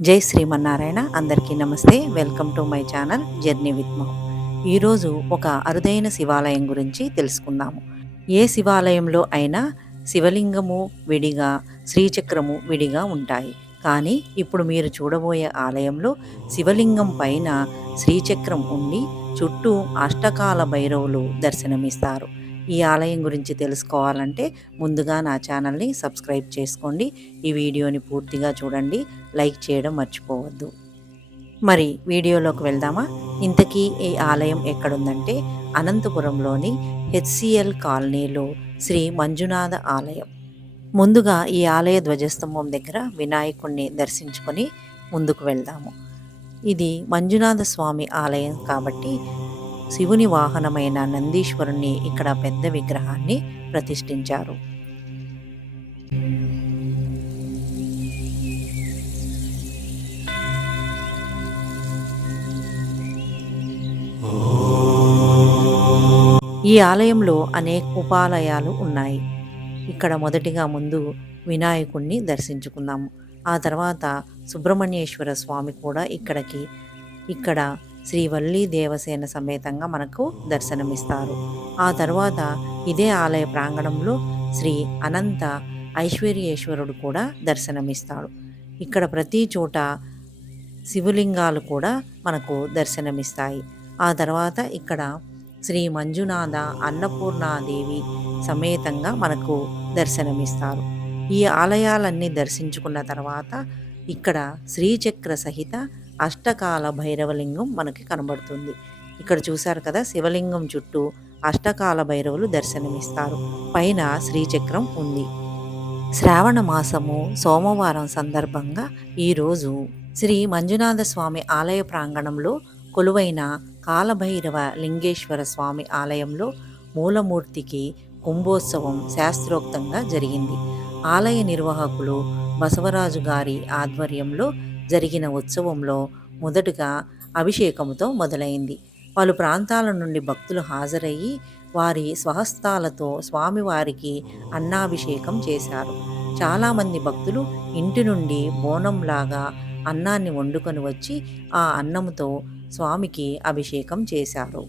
జై శ్రీమన్నారాయణ. అందరికీ నమస్తే. Welcome to my channel journey with Mau. ఈరోజు ఒక అరుదైన శివాలయం గురించి తెలుసుకుందాము. ఏ శివాలయంలో అయినా శివలింగము విడిగా శ్రీచక్రము విడిగా ఉంటాయి. కానీ ఇప్పుడు మీరు చూడబోయే ఆలయంలో శివలింగం పైన శ్రీచక్రం ఉండి చుట్టూ అష్టకాల భైరవులు దర్శనమిస్తారు. ఈ ఆలయం గురించి తెలుసుకోవాలంటే ముందుగా నా ఛానల్ని సబ్స్క్రైబ్ చేసుకోండి. ఈ వీడియోని పూర్తిగా చూడండి. లైక్ చేయడం మర్చిపోవద్దు. మరి వీడియోలోకి వెళ్దామా? ఇంతకీ ఈ ఆలయం ఎక్కడుందంటే అనంతపురంలోని హెచ్సిఎల్ కాలనీలో శ్రీ మంజునాథ ఆలయం. ముందుగా ఈ ఆలయ ధ్వజస్తంభం దగ్గర వినాయకుణ్ణి దర్శించుకొని ముందుకు వెళ్దాము. ఇది మంజునాథ స్వామి ఆలయం కాబట్టి శివుని వాహనమైన నందీశ్వరుణ్ణి ఇక్కడ పెద్ద విగ్రహాన్ని ప్రతిష్ఠించారు. ఈ ఆలయంలో అనేక ఉపాలయాలు ఉన్నాయి. ఇక్కడ మొదటిగా ముందు వినాయకుణ్ణి దర్శించుకుందాము. ఆ తర్వాత సుబ్రహ్మణ్యేశ్వర స్వామి కూడా ఇక్కడికి ఇక్కడ శ్రీవల్లి దేవసేన సమేతంగా మనకు దర్శనమిస్తారు. ఆ తర్వాత ఇదే ఆలయ ప్రాంగణంలో శ్రీ అనంత ఐశ్వర్యేశ్వరుడు కూడా దర్శనమిస్తాడు. ఇక్కడ ప్రతి చోట శివలింగాలు కూడా మనకు దర్శనమిస్తాయి. ఆ తర్వాత ఇక్కడ శ్రీ మంజునాథ అన్నపూర్ణాదేవి సమేతంగా మనకు దర్శనమిస్తారు. ఈ ఆలయాలన్నీ దర్శించుకున్న తర్వాత ఇక్కడ శ్రీచక్ర సహిత అష్టకాల భైరవలింగం మనకి కనబడుతుంది. ఇక్కడ చూశారు కదా శివలింగం చుట్టూ అష్టకాల భైరవులు దర్శనమిస్తారు. పైన శ్రీచక్రం ఉంది. శ్రావణ మాసము సోమవారం సందర్భంగా ఈరోజు శ్రీ మంజునాథ స్వామి ఆలయ ప్రాంగణంలో కొలువైన కాలభైరవ లింగేశ్వర స్వామి ఆలయంలో మూలమూర్తికి కుంభోత్సవం శాస్త్రోక్తంగా జరిగింది. ఆలయ నిర్వాహకులు బసవరాజు గారి ఆధ్వర్యంలో జరిగిన ఉత్సవంలో మొదటగా అభిషేకంతో మొదలైంది. పలు ప్రాంతాల నుండి భక్తులు హాజరయ్యి వారి స్వహస్తాలతో స్వామివారికి అన్నాభిషేకం చేశారు. చాలామంది భక్తులు ఇంటి నుండి బోనంలాగా అన్నాన్ని వండుకొని వచ్చి ఆ అన్నంతో స్వామికి అభిషేకం చేశారు.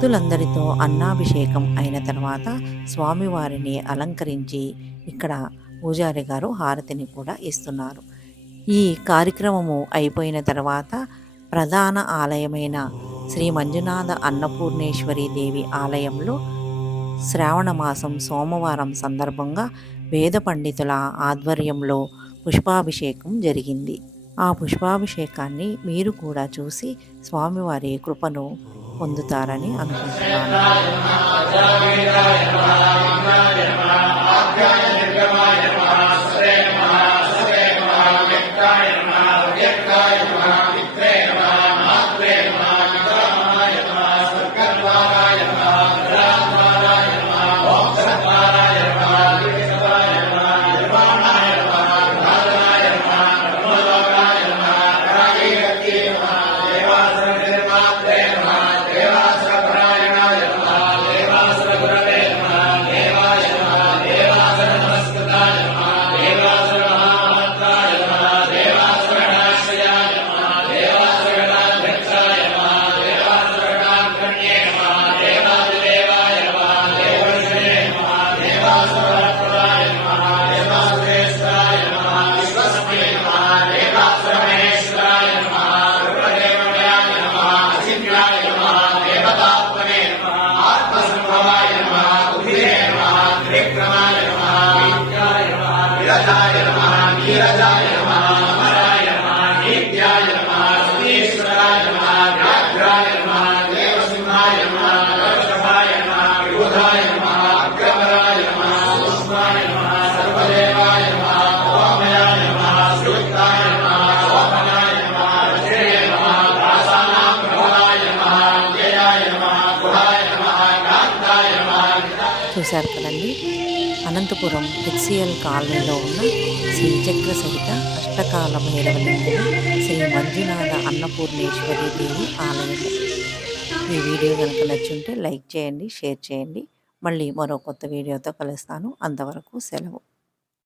భక్తులందరితో అన్నాభిషేకం అయిన తర్వాత స్వామివారిని అలంకరించి ఇక్కడ పూజారి గారు హారతిని కూడా ఇస్తున్నారు. ఈ కార్యక్రమము అయిపోయిన తర్వాత ప్రధాన ఆలయమైన శ్రీ మంజునాథ అన్నపూర్ణేశ్వరి దేవి ఆలయంలో శ్రావణ మాసం సోమవారం సందర్భంగా వేద పండితుల ఆధ్వర్యంలో పుష్పాభిషేకం జరిగింది. ఆ పుష్పాభిషేకాన్ని మీరు కూడా చూసి స్వామివారి కృపను పొందుతారని అనుకుంటున్నాను. చూశారు కదండి? అనంతపురం హెచ్సిఎల్ కాలనీలో ఉన్న శ్రీ చక్ర సహిత అష్టకాల భైరవలింగం శ్రీ మంజునాథ అన్నపూర్ణేశ్వరి దేవి ఆలయం. ఈ వీడియో కనుక నచ్చుంటే లైక్ చేయండి షేర్ చేయండి. మళ్ళీ మరో కొత్త వీడియోతో కలుస్తాను. అంతవరకు సెలవు.